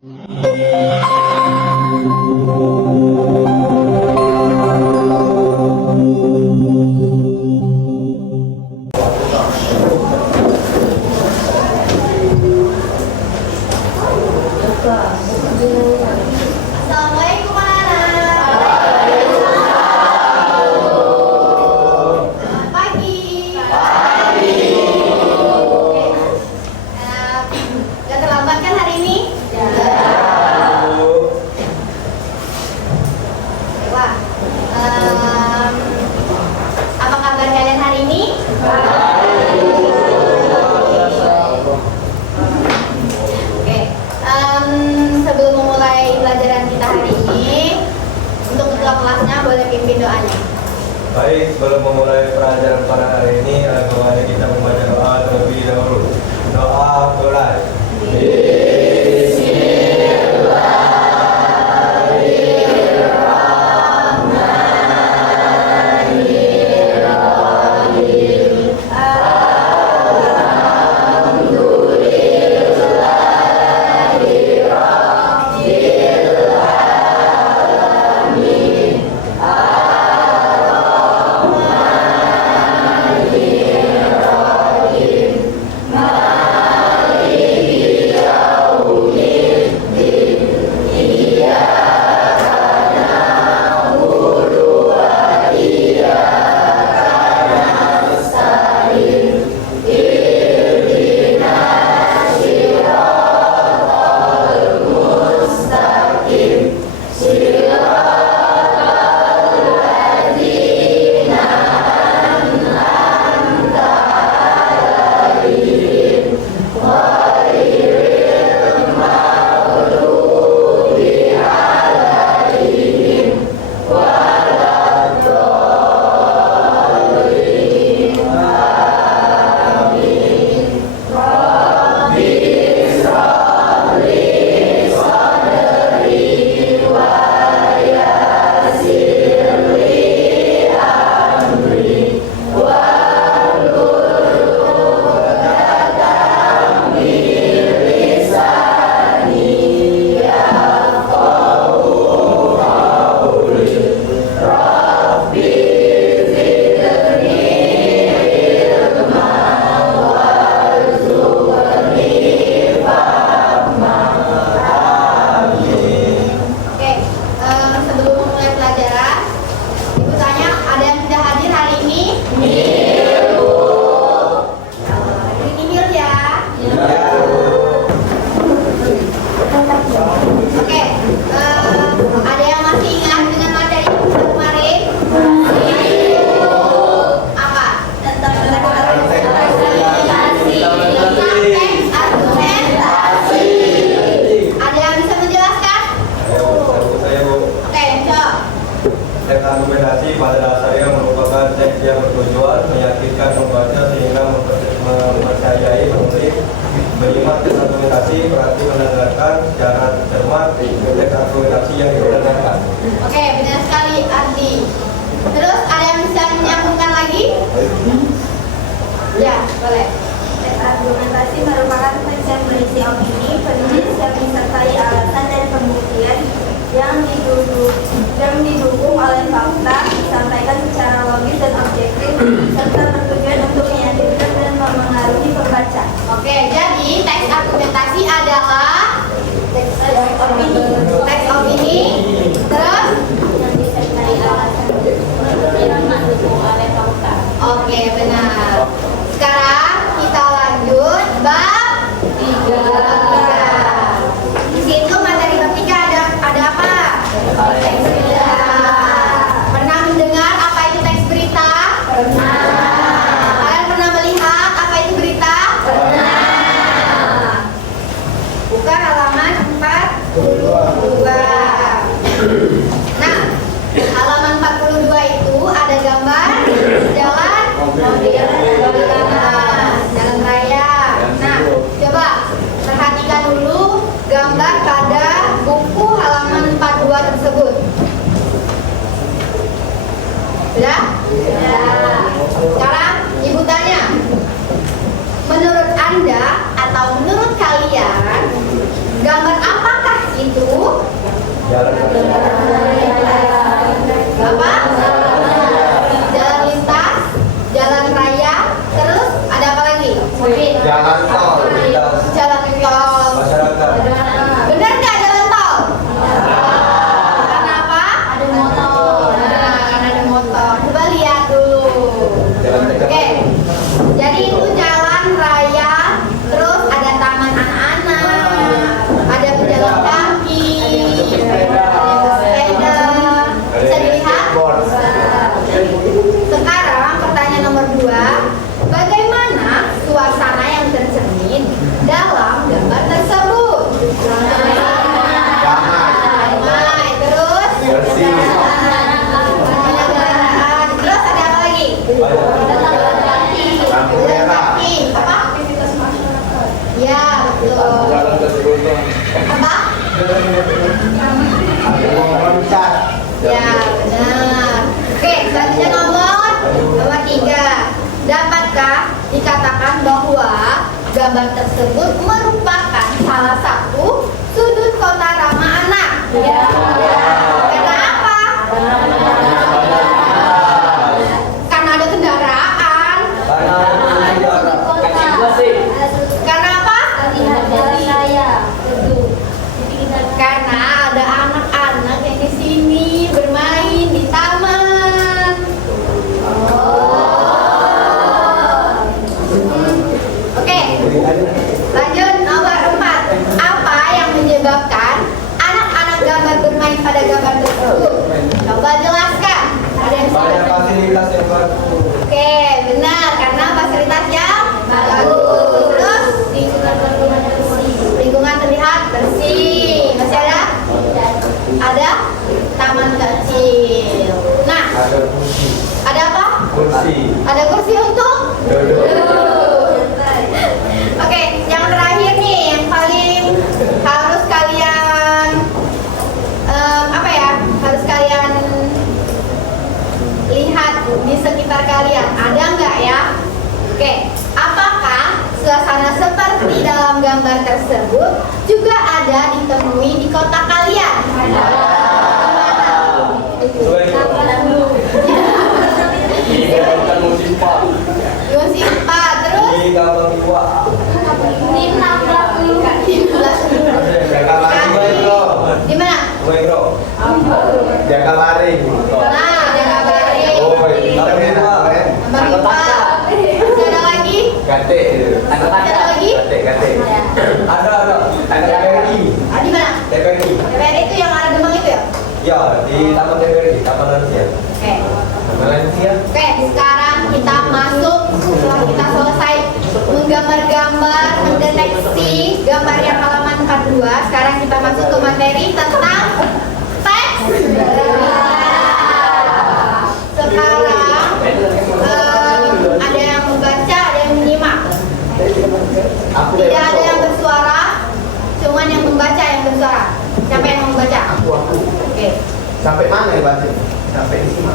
Assalamualaikum anak-anak. Selamat pagi. Gak terlambat kan hari ini? Wah, apa kabar kalian hari ini? Oke, sebelum memulai pelajaran kita hari ini, untuk ketua kelasnya boleh pimpin doanya. Baik, sebelum memulai pelajaran pada hari ini, mari kita membaca doa terlebih dahulu. Doa mulai. Oke, sebelum memulai pelajaran, ibu tanya, ada yang sudah hadir hari ini? Nihil ya. Oke, ada yang masih ingat dengan materi kita kemarin? Apa? Tentang argumentasi. Ada yang bisa menjelaskan? Saya Bu. Oke, coba. Teks argumentasi pada dasarnya merupakan teks yang bertujuan meyakinkan pembaca sehingga mempercayai penulis. Menyimak teks argumentasi berarti mendengarkan secara cermat teks argumentasi yang didengarkan. Oke, benar sekali Ardi. Terus ada yang bisa menyambungkan lagi? Ya, boleh. Teks argumentasi merupakan teks yang berisi opini, penulis yang disertai alasan dan pembuktian yang didukung oleh fakta, disampaikan secara logis dan objektif, serta bertujuan untuk meyakinkan dan memengaruhi pembaca. Oke, jadi teks argumentasi adalah teks opini. Terus? Yang disertai alasan yang didukung oleh fakta. Oke, benar. Sekarang kita lanjut bab 3. Di situ materi bab 3 ada apa? Teks berita. Pernah mendengar apa itu teks berita? Pernah. Kalian pernah melihat apa itu berita? Pernah. Buka halaman 42. Nah, halaman 42 itu ada gambar jalan mobil jalan raya. Nah, coba perhatikan dulu gambar pada buku halaman 42 tersebut. Sudah? Sudah. Sekarang Ibu tanya, menurut Anda atau menurut kalian, gambar apakah itu Jalan apa? Jalan lintas, jalan raya, terus ada apa lagi? jalan tol, Jalan tol. masyarakat. Benar nggak jalan tol? Karena apa? Ada motor. Nah, karena ada motor. Coba lihat dulu. Jalan tegak. Oke. Jadi itu jalan raya, terus ada taman anak-anak, ada pejalan kaki, ada sepeda. Bisa dilihat? Sekarang pertanyaan nomor 2, bagaimana suasana yang tercermin dalam gambar tersebut? Damai, terus Bersih. penyelenggaraan, terus ada apa lagi? Lampu merah. Kaki, apa? Ya, betul. Apa? Ya, benar. Oke, selanjutnya nomor 3. Dapatkah dikatakan bahwa gambar tersebut merupakan salah satu sudut kota ramah anak? Ya. Karena apa? Karena ada kendaraan. Karena apa? Karena ada anak-anak yang di sini bermain di taman. Oke, lanjut nomor 4. Apa yang menyebabkan anak-anak gambar bermain pada gambar tersebut? Coba jelaskan. Ada yang bisa Banyak jawab? fasilitas yang bagus. Oke, benar karena fasilitasnya bagus. Terus lingkungan terlihat bersih. Masih ada? Ada taman kecil. Nah, Ada kursi. ada apa? Kursi. Ada kursi untuk Duduk. Oke, yang terakhir nih, yang paling harus kalian apa ya? Harus kalian lihat di sekitar kalian. Ada nggak ya? Oke, apakah suasana seperti dalam gambar tersebut juga ada ditemui di kota kalian? Musim 4, terus Di Kampung Iwa. di mana? Jaga lari. Nah, ada kabari. Tambah 4. Masih ada lagi? Gate. Masih ada lagi? Gate. Ada. Ada TPRI. Di mana? TPRI. DPR itu yang ada Demang itu ya? Ya, di Taman TPRI, Taman Lansia. Oke. Taman Lansia. Oke, sekarang kita masuk setelah kita selesai menggambar-gambar, mendeteksi gambar yang halaman 42. Sekarang kita masuk ke materi tentang teks. Sekarang ada yang membaca, ada yang menyimak. Tidak ada yang bersuara, cuman yang membaca yang bersuara. Siapa yang membaca? Aku. Oke. Sampai mana ya baca? Sampai di sini.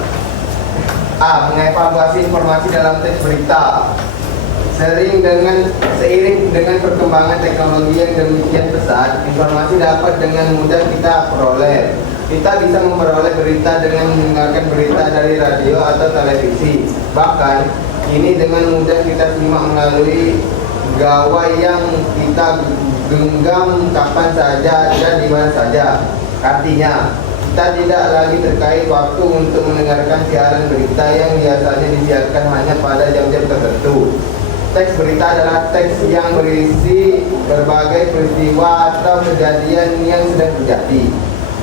A. Mengevaluasi informasi dalam teks berita. Seiring dengan perkembangan teknologi yang demikian pesat, informasi dapat dengan mudah kita peroleh. Kita bisa memperoleh berita dengan mendengarkan berita dari radio atau televisi. Bahkan, ini dengan mudah kita simak melalui gawai yang kita genggam kapan saja dan di mana saja. Artinya, kita tidak lagi terkait waktu untuk mendengarkan siaran berita yang biasanya disiarkan hanya pada jam-jam tertentu. Teks berita adalah teks yang berisi berbagai peristiwa atau kejadian yang sedang terjadi.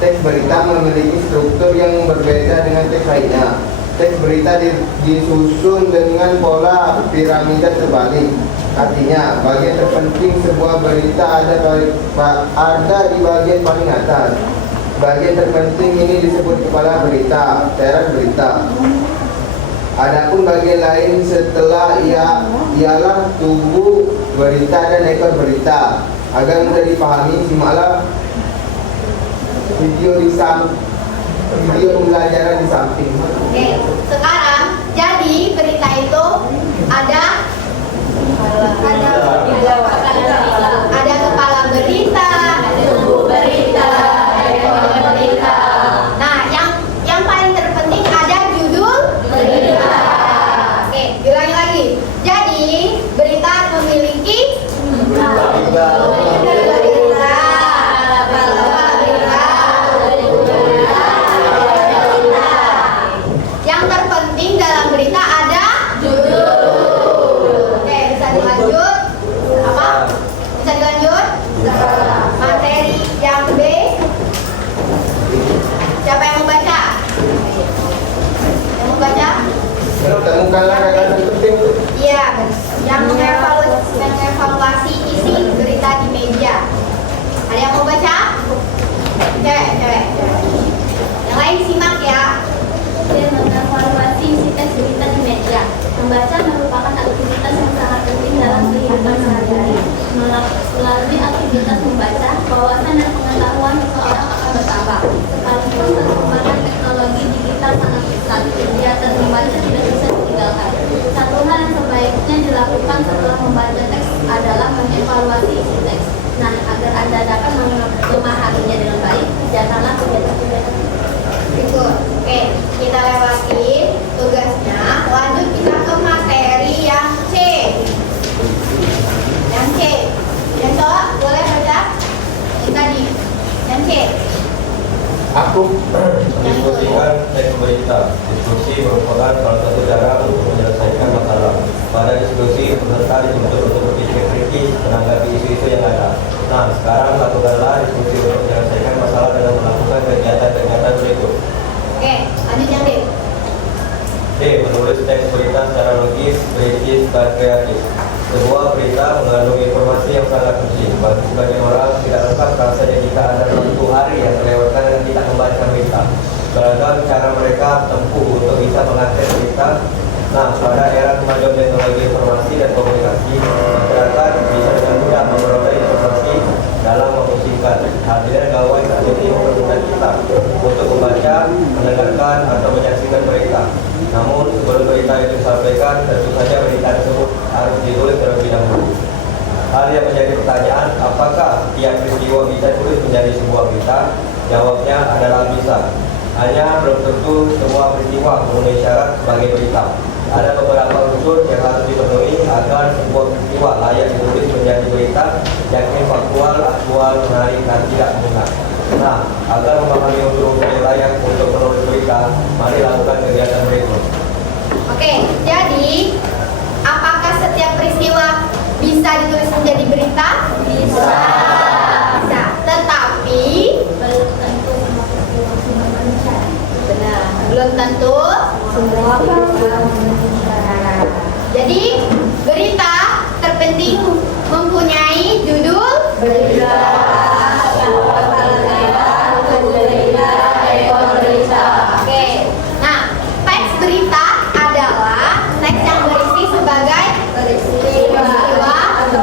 Teks berita memiliki struktur yang berbeda dengan teks lainnya. Teks berita disusun dengan pola piramida terbalik. Artinya, bagian terpenting sebuah berita ada di bagian paling atas. Bagian terpenting ini disebut kepala berita, teras berita. Adapun bagian lain setelah ialah tubuh berita dan ekor berita. Agar mudah dipahami, simaklah video pembelajaran di samping. Oke, sekarang jadi berita itu ada kepala berita, ada tubuh berita, bukanlah gagasan tertentu. Iya, yang mengevaluasi isi berita di media. Ada yang mau baca? Cewek. Yang lain simak ya. Dan mengevaluasi isi teks berita di media. Membaca merupakan aktivitas yang sangat penting dalam kehidupan sehari-hari. Melalui aktivitas membaca, wawasan dan pengetahuan seseorang akan bertambah. Sekalipun perkembangan teknologi digital sangat pesat, kegiatan membaca tidak bisa ditinggalkan. Satu hal yang sebaiknya dilakukan setelah membaca teks adalah mengevaluasi isi teks. Nah, agar Anda dapat memahaminya dengan baik, kerjakanlah kegiatan-kegiatan Berikut. Oke, kita lewatin tugasnya. Lanjut kita ke materi yang C. Yang C. Yang cowok boleh baca? Ini tadi. Yang C. Aku Mendiskusikan teks berita. Diskusi merupakan salah satu cara untuk menyelesaikan masalah. Pada diskusi, peserta dituntut untuk berpikir kritis menanggapi isu-isu yang ada. Nah, sekarang lakukanlah diskusi untuk menyelesaikan masalah dengan melakukan kegiatan-kegiatan berikut. Oke, lanjut yang D. D. Menulis teks berita secara logis, kritis, dan kreatif. Sebuah berita mengandung informasi yang sangat penting. Bagi sebagian orang tidak lengkap rasanya jika ada satu hari yang terlewatkan dan tidak membaca berita. Beragam cara mereka tempuh untuk bisa mengakses berita. Nah, pada era kemajuan teknologi informasi dan komunikasi, masyarakat bisa dengan mudah memperoleh informasi dalam waktu singkat. Hadirnya gawai saat ini mempermudah kita untuk membaca, mendengarkan, atau menyaksikan berita. Namun, sebelum berita itu disampaikan, tentu saja berita tersebut harus ditulis terlebih dahulu. Hal yang menjadi pertanyaan, apakah setiap peristiwa bisa ditulis menjadi sebuah berita? Jawabnya adalah bisa. Hanya belum tentu semua peristiwa memenuhi syarat sebagai berita. Ada beberapa unsur yang harus dipenuhi agar sebuah peristiwa layak ditulis menjadi berita, yakni faktual, aktual, menarik, dan tidak menyenangkan. Nah, agar memahami unsur-unsur yang layak untuk menulis berita, mari lakukan kegiatan berikut. Oke, jadi apakah setiap peristiwa bisa ditulis menjadi berita? Bisa. Bisa. Tetapi belum tentu semua peristiwa sudah manusia. benar, belum tentu semua peristiwa memenuhi syarat. Jadi berita terpenting mempunyai judul berita. Oke, nah teks berita adalah teks yang berisi sebagai peristiwa atau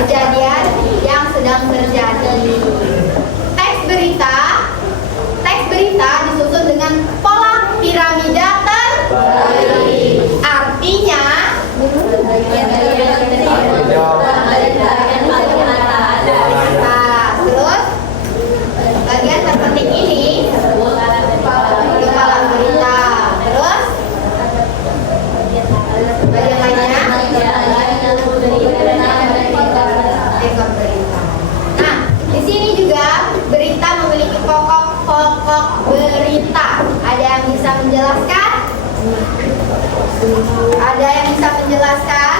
kejadian yang sedang terjadi. Teks berita disusun dengan pola piramida terbalik. Artinya nah, terus bagian terpenting ini kepala berita. Terus bagian lainnya ekor berita. Nah, di sini juga berita memiliki pokok-pokok berita. Ada yang bisa menjelaskan? Ada yang bisa menjelaskan?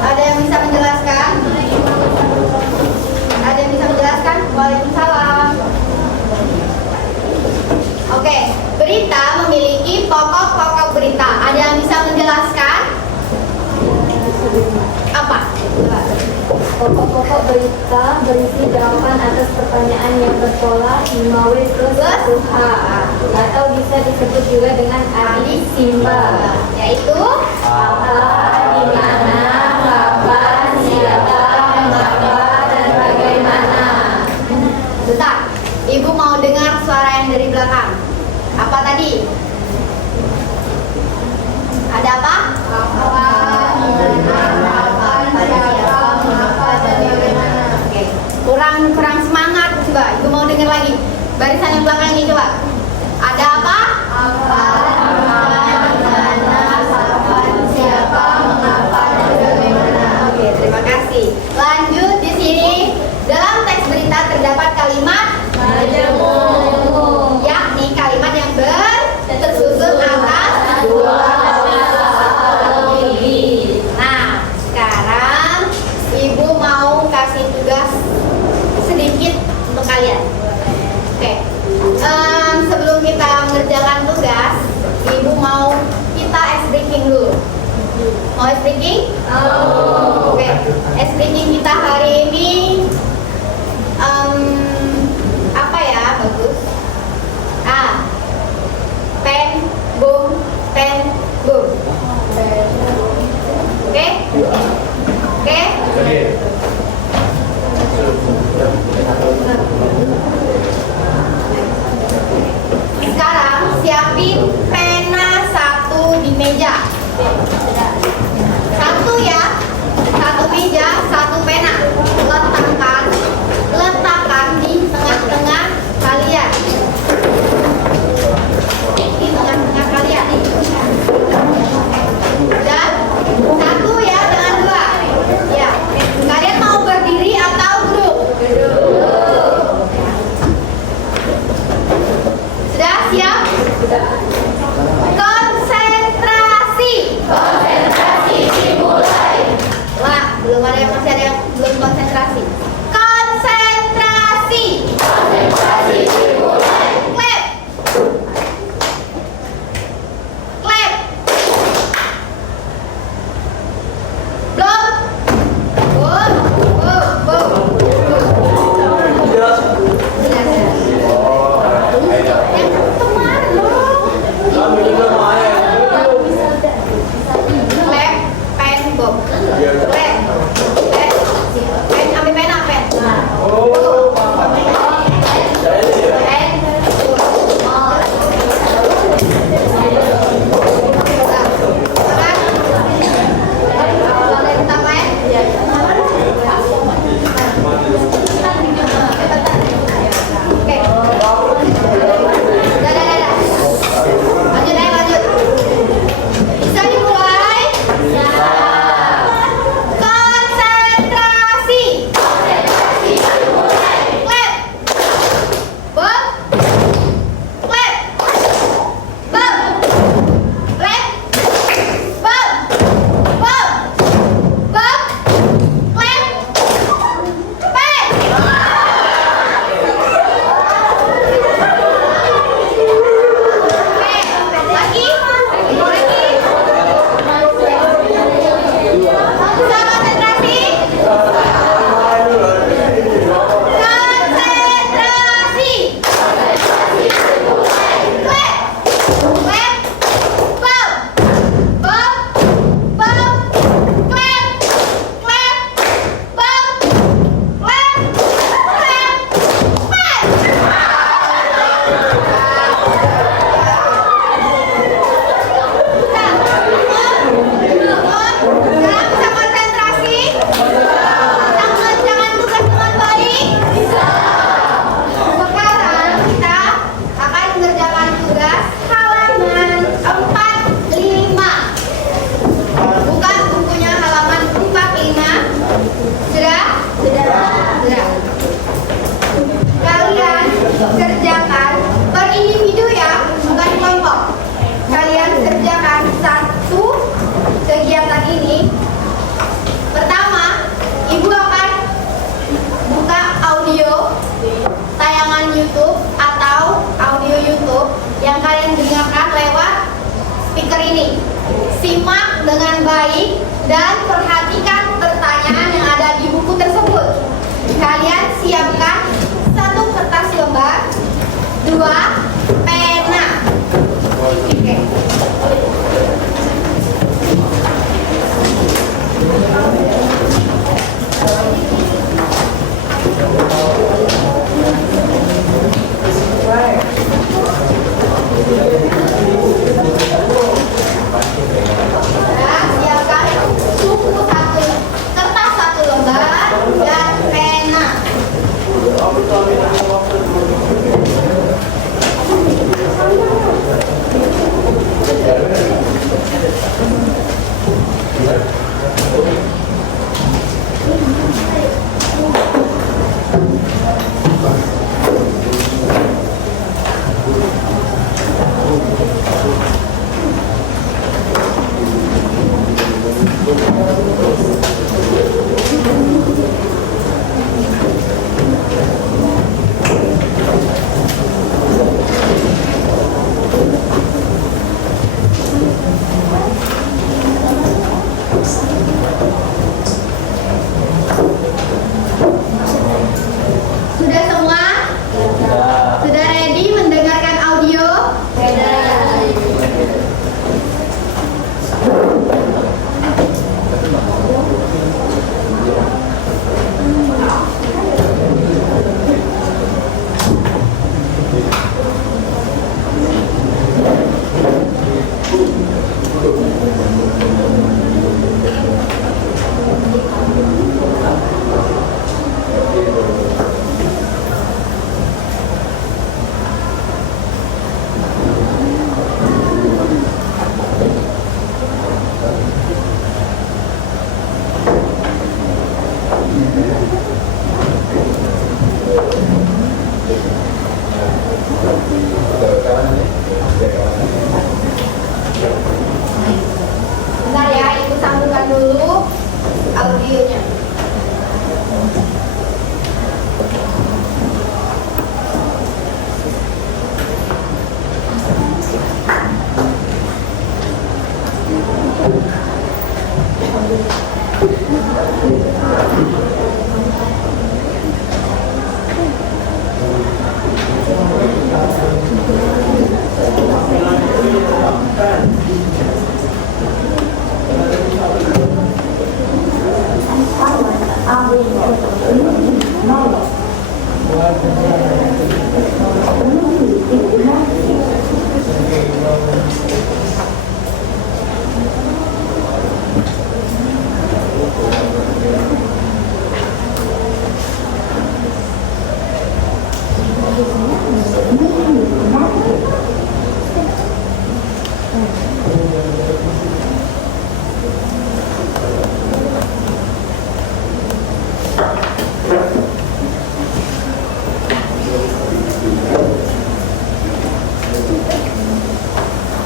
Ada yang bisa menjelaskan? Ada yang bisa menjelaskan? Waalaikumsalam. Oke, berita memiliki pokok-pokok berita. Ada yang bisa menjelaskan? Apa? Pokok-pokok berita berisi jawaban atas pertanyaan yang berpola 5W plus 1H atau bisa disebut juga dengan adi simba, Yaitu apa, di mana, kapan, siapa, mengapa, dan bagaimana. bentar, Ibu mau dengar suara yang dari belakang. Apa tadi? Ada apa? Apa, di mana, kapan, siapa, mengapa, dan bagaimana. Oke, kurang semangat. Coba, Ibu mau dengar lagi. Barisan yang belakang ini coba. Ada apa? Apa, di mana, kapan, siapa, mengapa, dan bagaimana. Oke, terima kasih. Lanjut di sini. Dalam teks berita terdapat kalimat majemuk, yakni kalimat yang tersusun atas dua kata lebih. Nah, sekarang Ibu mau kasih tugas sedikit untuk kalian. Oke. Sebelum kita mengerjakan tugas, Ibu mau kita ice breaking dulu. Mau ice breaking? Oke, ice breaking kita hari ini apa ya? Bagus. Pen, boom, pen, boom. Oke? Oke? Sekarang siapin pena satu di meja. Satu ya, satu meja, satu pena. Letakkan di tengah-tengah kalian. Di tengah-tengah kalian. Dan satu ya, jangan dua. Ya, kalian mau berdiri atau duduk? Sudah siap? Konsentrasi. Konsentrasi dimulai. Wah, masih ada yang belum konsentrasi. Konsentrasi. Konsentrasi dimulai. Clap. Clap. Belum. Boom. Boom. Boom. Yang kemarin loh. Clap, pen, boom. Clap. Pen, ambil pena, pen. Pen, lanjut. Bisa dimulai? Konsentrasi. Konsentrasi dimulai. Clap. Boom. Clap. Boom. Clap. Boom. Boom. Boom. Clap. Pen. Lagi. Bisa konsentrasi? Konsentrasi. Clap. Clap. Boom. Boom. Boom. Clap. Clap. Boom. Clap. Clap. Pen. Sekarang bisa konsentrasi? Jangan tugas dengan baik? Sekarang kita akan mengerjakan tugas halaman 45. Buka bukunya halaman 45. Sudah? Sudah. Kalian kerjakan per individu ya, bukan kelompok. Kalian kerjakan satu kegiatan ini. Pertama, Ibu akan buka audio tayangan YouTube atau audio YouTube yang kalian dengarkan lewat speaker ini. Simak dengan baik dan perhatikan pertanyaan yang ada di buku tersebut. Kalian siapkan satu kertas lembar, 2 pena. Oke. Siapkan buku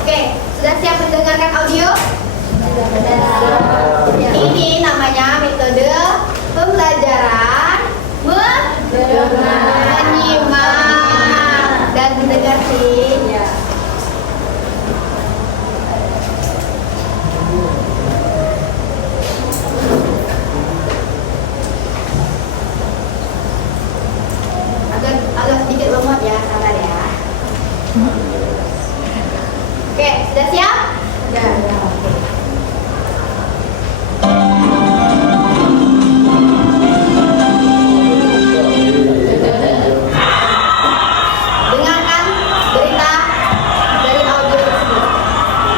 Oke, sudah siap mendengarkan audio? Ini namanya metode pembelajaran menyimak dan mendengar sih. Agak sedikit lemot ya, sabar ya. Oke, sudah siap? Sudah. Dengarkan berita dari audio tersebut.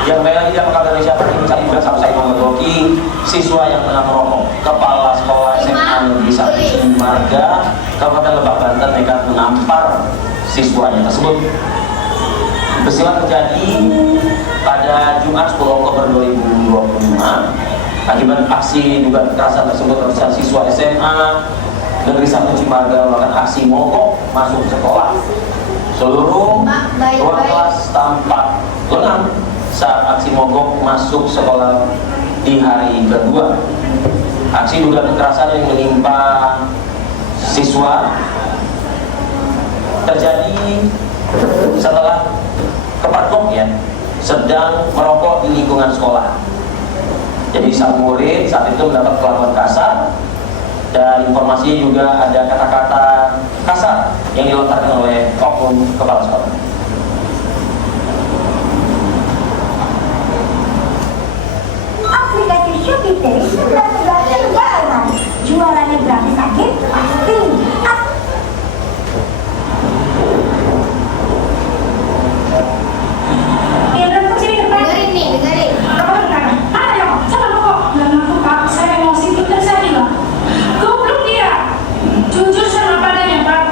Yang baik lagi dalam kabar Indonesia Pagi mencari berat sama saya memergoki siswa yang tengah merokok. Kepala sekolah SMA Negeri 1 Marga Kabupaten Lebak Banten nekat menampar siswanya tersebut. Peristiwa terjadi pada Jumat 10 Oktober 2025. Akibat aksi dugaan kekerasan tersebut, ratusan siswa SMA Negeri 1 Cimarga melakukan aksi mogok masuk sekolah. Seluruh ruang kelas tampak lengang saat aksi mogok masuk sekolah di hari kedua. Aksi dugaan kekerasan yang menimpa siswa terjadi setelah kepatok ya sedang merokok di lingkungan sekolah. Jadi sang murid saat itu mendapat perlakuan kasar dan informasinya juga ada kata-kata kasar yang dilontarkan oleh oknum kepala sekolah. Aplikasi Shopee Pay sudah berjalan. Jualannya gratis sakit pasti. Dengerin nih, dengerin. Jujur sama padanya, Pak.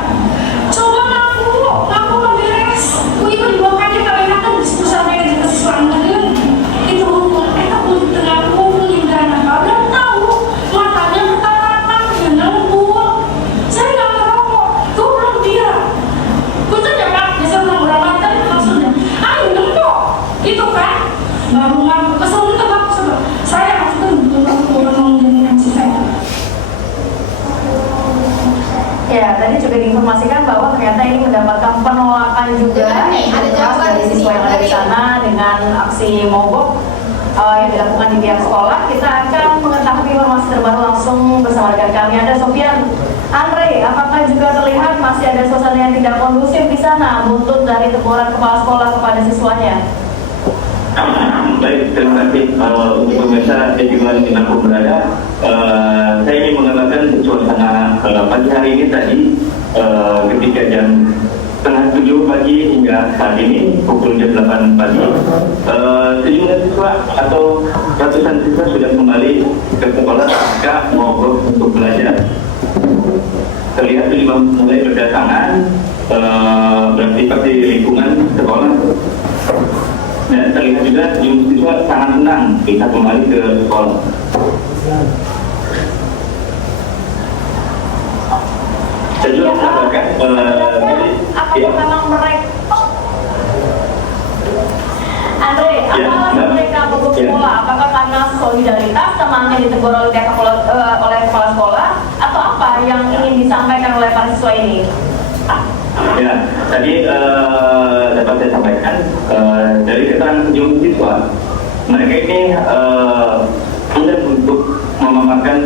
Coba ngaku beres. Ibu dibawakannya kalau enakan diskusi sama dengan siswa angkatan. Itu hukum, aku tengah ngumpulin dana. Udah tahu matanya bertatapan, yang buang. Saya nggak merokok, gue belum dia. Betul ya Pak, biasa orang beramatan maksudnya. Ayo nempok, gitu kan? Baru ngaku kesel itu Pak, coba. Saya maksudnya betul-betul orang dengan saya. Ya, tadi juga diinformasikan bahwa ternyata ini mendapatkan penolakan juga ada keras jawaban dari di sini, siswa yang ada di sana dengan aksi mogok yang dilakukan di pihak sekolah. Kita akan mengetahui informasi terbaru langsung bersama rekan kami. Ada Sofian. Andre, apakah juga terlihat masih ada suasana yang tidak kondusif di sana buntut dari teguran kepala sekolah kepada siswanya? Baik, terima kasih untuk pemirsa dan juga dimanapun berada. Saya ingin menggambarkan suasana pagi hari ini tadi ketika jam 6:30 pagi hingga saat ini pukul jam 8 pagi sejumlah siswa atau ratusan siswa sudah kembali ke sekolah pasca mogok untuk belajar. Terlihat sudah mulai berdatangan beraktivitas di lingkungan sekolah. Dan terlihat juga jumlah siswa sangat senang bisa kembali ke sekolah. Saya juga menambahkan, apakah memang mereka Andre, apakah mereka mogok sekolah? Apakah karena solidaritas temannya ditegur oleh kepala sekolah atau apa yang ingin disampaikan oleh para siswa ini? Ya, tadi dapat saya sampaikan dari keterangan sejumlah siswa, mereka ini enggan untuk memaparkan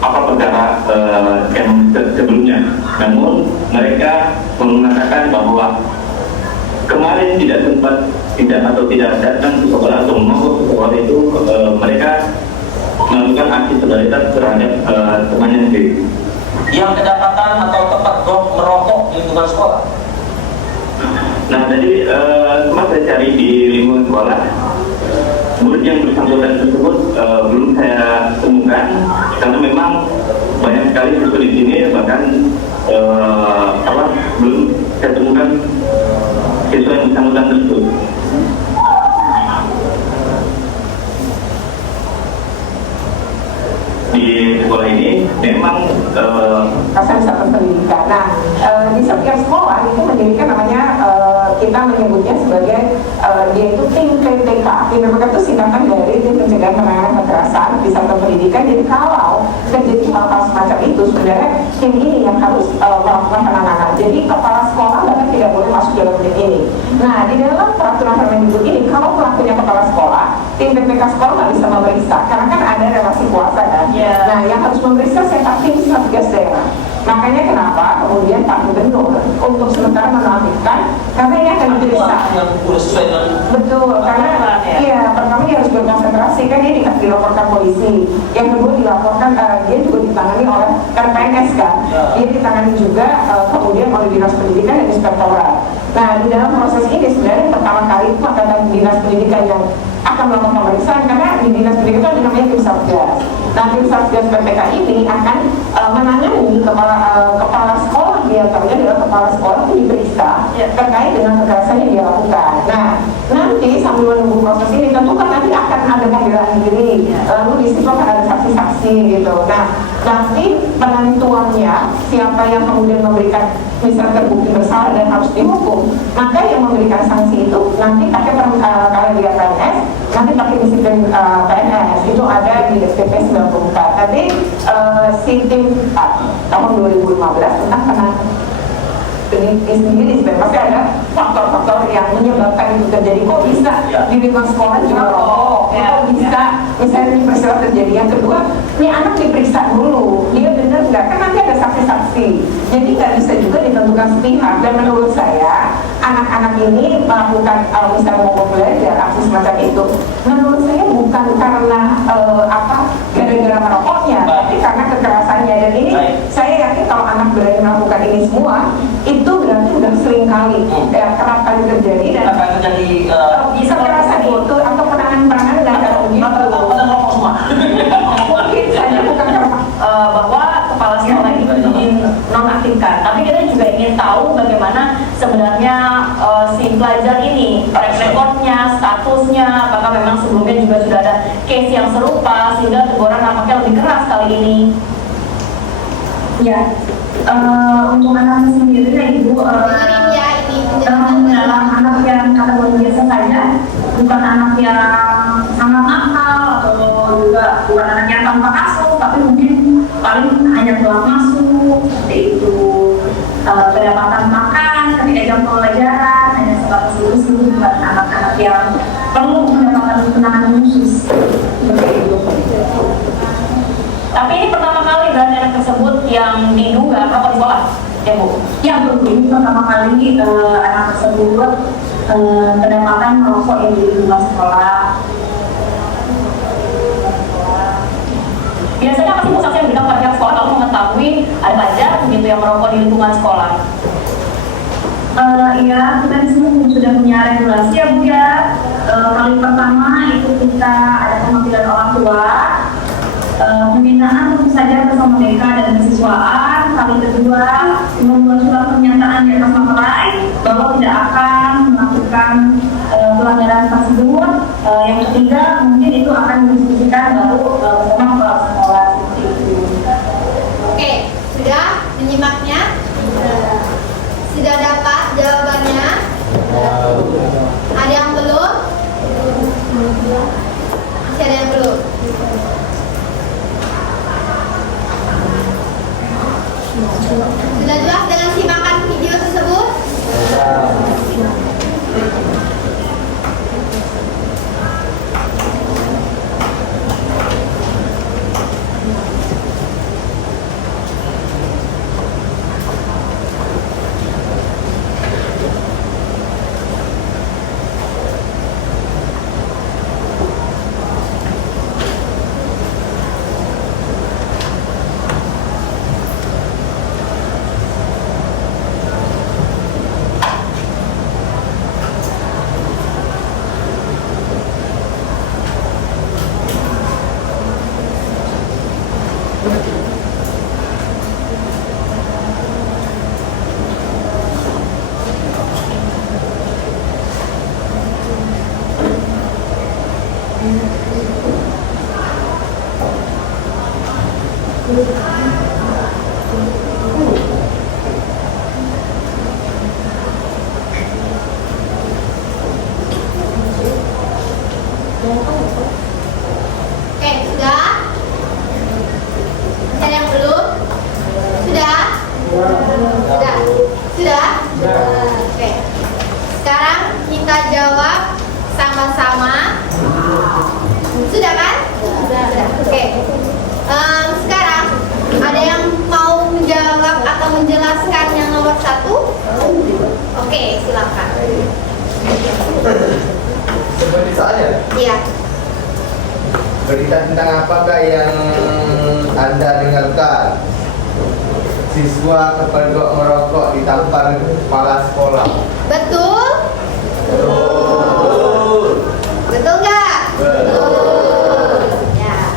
apa perkara yang sebelumnya. Namun mereka mengatakan bahwa kemarin tidak sempat tidak datang ke sekolah atau mogok ke sekolah itu mereka melakukan aksi solidaritas terhadap temannya sendiri. Yang kedapatan atau tempat merokok di lingkungan sekolah. Nah, tadi sempat saya cari di lingkungan sekolah, murid yang bersangkutan tersebut belum saya temukan, karena memang banyak sekali siswa di sini, bahkan belum saya temukan siswa yang bersangkutan tersebut. Di sekolah ini memang Satu pendidikan. Nah, di setiap sekolah itu mendirikan namanya kita menyebutnya sebagai dia itu tim PPK. Tim PPK itu singkatan dari tim pencegahan penanganan kekerasan di satuan pendidikan. Jadi kalau terjadi hal-hal semacam itu, sebenarnya tim ini yang harus melakukan penanganan. Jadi kepala sekolah bahkan tidak boleh masuk dalam tim ini. Nah, di dalam peraturan Permendikbud ini, kalau pelakunya kepala sekolah, tim PPK sekolah nggak bisa memeriksa, karena kan ada relasi kuasa kan. Nah, yang harus memeriksa saya tim Satgas daerah. Makanya kenapa kemudian Pak Gubernur untuk sementara menonaktifkan, karena ini akan diperiksa. Betul, karena pertama dia harus berkonsentrasi, kan dia dilaporkan polisi. Yang kedua dilaporkan dia juga ditangani oleh PNS kan. Dia ditangani juga kemudian oleh Dinas Pendidikan dan Inspektorat. Nah, di dalam proses ini sebenarnya pertama kali itu akan Dinas Pendidikan yang akan melakukan pemeriksaan, karena di Dinas Pendidikan itu namanya tim Satgas. Nah, tim Satgas PPK ini akan menangani kepala sekolah, biasanya adalah kepala sekolah itu diperiksa terkait dengan kekerasan yang dia lakukan. Nah, nanti sambil menunggu proses ini tentu kan nanti akan ada pembelaan diri, lalu di situ akan ada saksi-saksi gitu. Nah, nanti penentuannya siapa yang kemudian memberikan misalnya terbukti bersalah dan harus dihukum, maka yang memberikan sanksi itu nanti pakai kalau dia PNS, nanti pakai disiplin PNS itu ada di SPP 94. Tapi si tim tahun 2015 tentang penanganan sendiri sebenarnya pasti ada faktor-faktor yang menyebabkan itu terjadi. Kok bisa di lingkungan sekolah juga rokok? Kok bisa misalnya ini peristiwa terjadi? Yang kedua, ini anak diperiksa dulu, dia benar nggak? Kan nanti ada saksi-saksi, jadi nggak bisa juga ditentukan sepihak. Dan menurut saya anak-anak ini melakukan misalnya mogok belajar, aksi semacam itu, menurut saya bukan karena gara-gara merokoknya, tapi karena kekerasannya. Dan ini saya yakin kalau anak berani melakukan ini semua, itu berarti udah sering kali kerap kali terjadi dan bisa kekerasan itu atau penanganan dan mungkin saja bukan bahwa kepala sekolah ini dinonaktifkan, tapi kita juga ingin tahu bagaimana sebenarnya si pelajar ini, track recordnya, statusnya, apakah memang sebelumnya juga sudah ada case yang serupa sehingga teguran nampaknya lebih keras kali ini. Ya, untuk anak sendiri ya Ibu, dalam anak yang kategori biasa saja, bukan anak yang sangat nakal atau juga bukan anak yang tanpa kasus, tapi mungkin paling hanya telat masuk seperti itu, kedapatan makan ketika jam pelajaran hanya sebatas itu, bukan anak-anak yang perlu mendapatkan penanganan khusus seperti itu. Tapi ini pertama kali berarti anak tersebut yang diduga merokok di sekolah, ya Bu? Ya betul, ini pertama kali anak tersebut kedapatan merokok yang di lingkungan sekolah. Biasanya apa sih Bu sanksi yang diberikan pada pihak sekolah kalau mengetahui ada pelajar begitu yang merokok di lingkungan sekolah? Iya, kita di sini sudah punya regulasi ya Bu ya. Kali pertama itu kita ada pemanggilan orang tua. Pembinaan tentu saja bersama BK dan kesiswaan. Kali kedua membuat surat pernyataan di atas materai bahwa tidak akan melakukan pelanggaran tersebut. Yang ketiga mungkin itu akan didiskusikan baru bersama kepala sekolah seperti itu. Oke, sudah menyimaknya? Sudah dapat jawabannya? Ada yang belum? Masih ada yang belum? Sudah jelas dengan simakan video tersebut? Sudah? Sudah? Oke. Sekarang kita jawab sama-sama. Sudah kan? Sudah. Oke. Sekarang ada yang mau menjawab atau menjelaskan yang nomor 1? Oke, silakan. Seperti saya. Iya. Berita tentang apakah yang Anda dengarkan? Siswa kepergok merokok ditampar kepala sekolah. Betul? Betul nggak? Betul. Ya.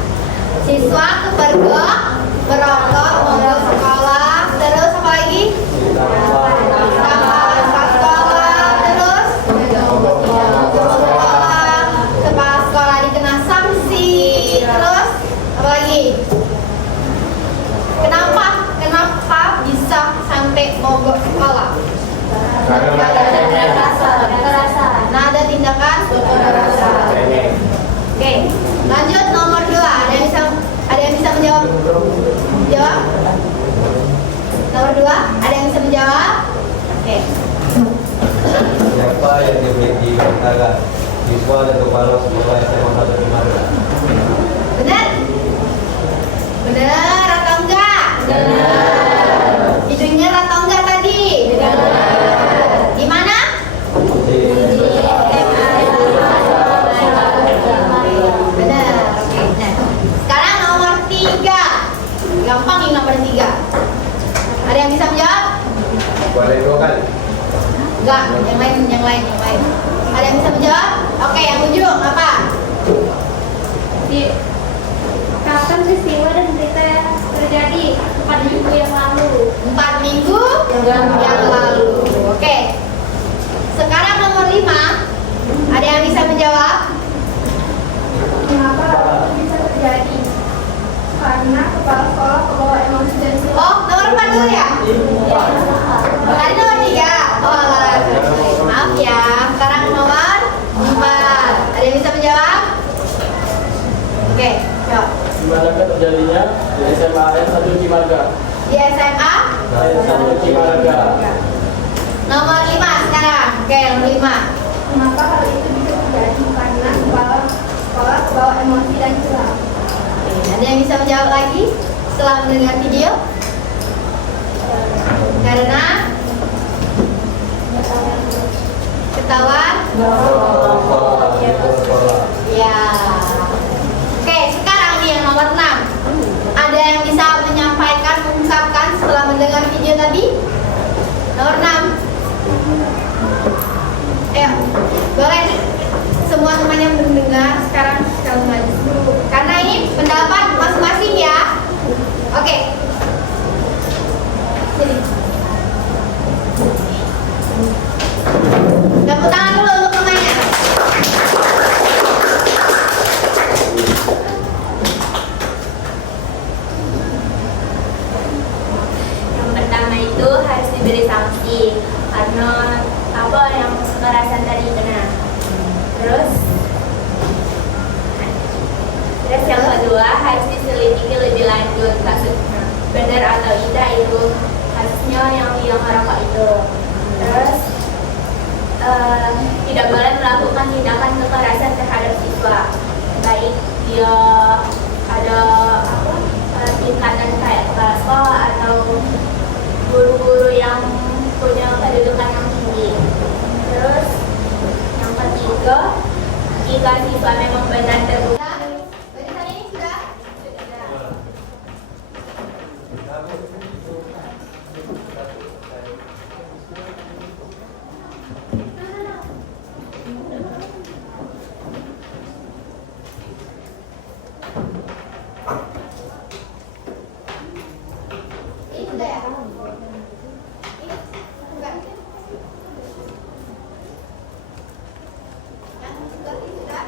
Siswa kepergok merokok mogok sekolah. Terus apa lagi? Ditampar sekolah. Terus? Mogok sekolah. Kepala sekolah dikena sanksi. Terus apa lagi? Kenapa bisa sampai mogok sekolah? Karena Nah, ada tindakan kekerasan. Oke, lanjut nomor 2. Ada yang bisa menjawab? Jawab. Nomor 2, ada yang bisa menjawab? Oke. Siapa yang dimiliki keterangan siswa dan kepala sekolah SMA 1 Marga? Benar? Benar atau enggak? Benar. Hidungnya atau enggak tadi? Benar. Di mana? Benar. Oke. Nah, sekarang nomor 3. Gampang nih nomor 3. Ada yang bisa menjawab? boleh 2 kali. Enggak, yang lain. Ada yang bisa menjawab? Oke, yang ujung apa? Kapan peristiwa dan berita yang terjadi 4 minggu yang lalu? 4 minggu yang lalu. Oke. Sekarang nomor 5. Ada yang bisa menjawab? Mengapa hal itu bisa terjadi? Karena kepala sekolah kebawa emosi dan Oh, nomor 4 dulu ya? Tadi nomor 3. Oh, maaf ya. Sekarang nomor 4. Ada yang bisa menjawab? Oke, yuk. Dimanakah terjadinya di SMA N1 Cimarga? Di SMA? N1 Cimarga. Nomor 5 sekarang. Oke, nomor 5. Mengapa hal itu bisa terjadi? Karena kepala sekolah kebawa emosi dan curang. Oke, ada yang bisa menjawab lagi setelah mendengar video? Karena ketahuan? Ya. Oke, sekarang nih yang nomor 6. Ada yang bisa mengungkapkan setelah mendengar video tadi? Nomor 6. Ayo, boleh semua teman yang mendengar sekarang sekali maju dulu. Karena ini pendapat masing-masing ya. Oke. Sini. Tepuk tangan dulu untuk temannya. Yang pertama itu harus diberi sanksi karena apa yang kekerasan tadi kena. Terus yang kedua harus diselidiki lebih lanjut kasusnya benar atau tidak itu kasusnya yang merokok itu. Terus tidak boleh melakukan tindakan kekerasan terhadap siswa, baik dia ada tingkatan kayak kepala sekolah atau guru-guru yang punya kedudukan yang tinggi. Terus yang ketiga, jika siswa memang benar terbukti. Barisan ini sudah? Ini sudah ya? Ini bukan? Yang seperti sudah?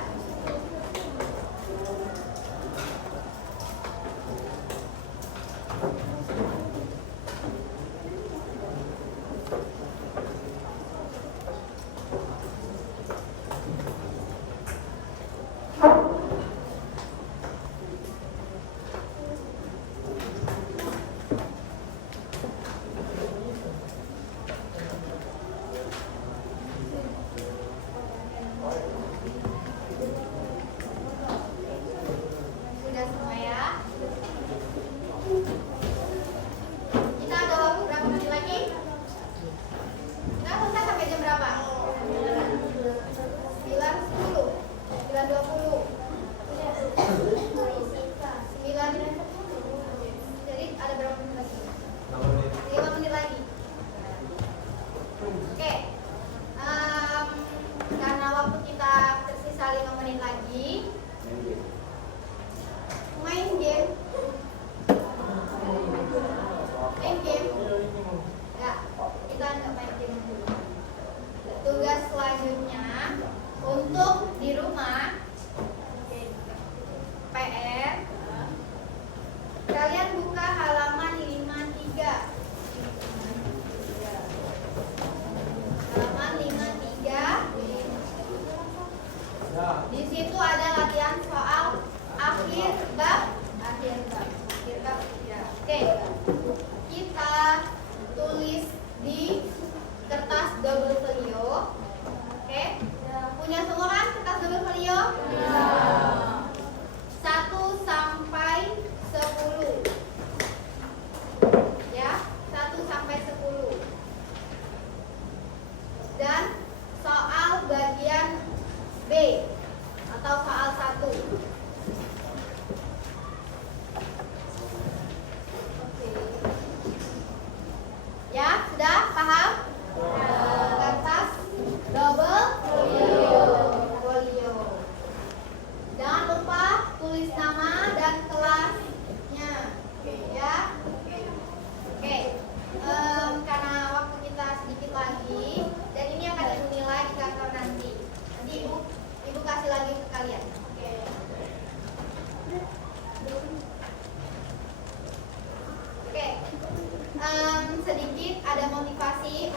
ada motivasi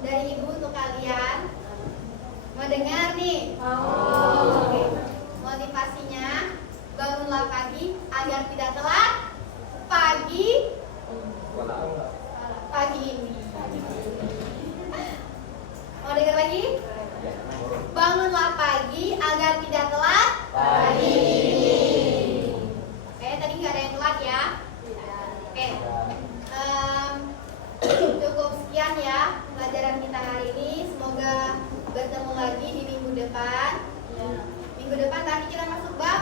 dari ibu untuk kalian. Mau dengar nih? Oke. Motivasinya, bangunlah pagi agar tidak telat pagi ini. Mau dengar lagi? Bangunlah pagi agar tidak telat pagi ini. Oke, tadi nggak ada yang telat ya. Oke. Cukup sekian ya pelajaran kita hari ini. Semoga bertemu lagi di minggu depan. Minggu depan nanti kita masuk bab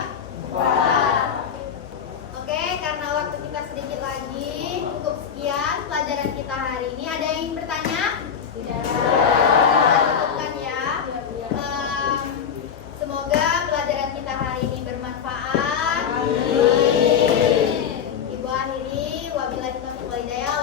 4. Oke, karena waktu kita sedikit lagi, cukup sekian pelajaran kita hari ini. Ada yang ingin bertanya? Tidak. Cukupkan ya. Semoga pelajaran kita hari ini bermanfaat. Ibu akhiri, wabillahi taufiq wal hidayah.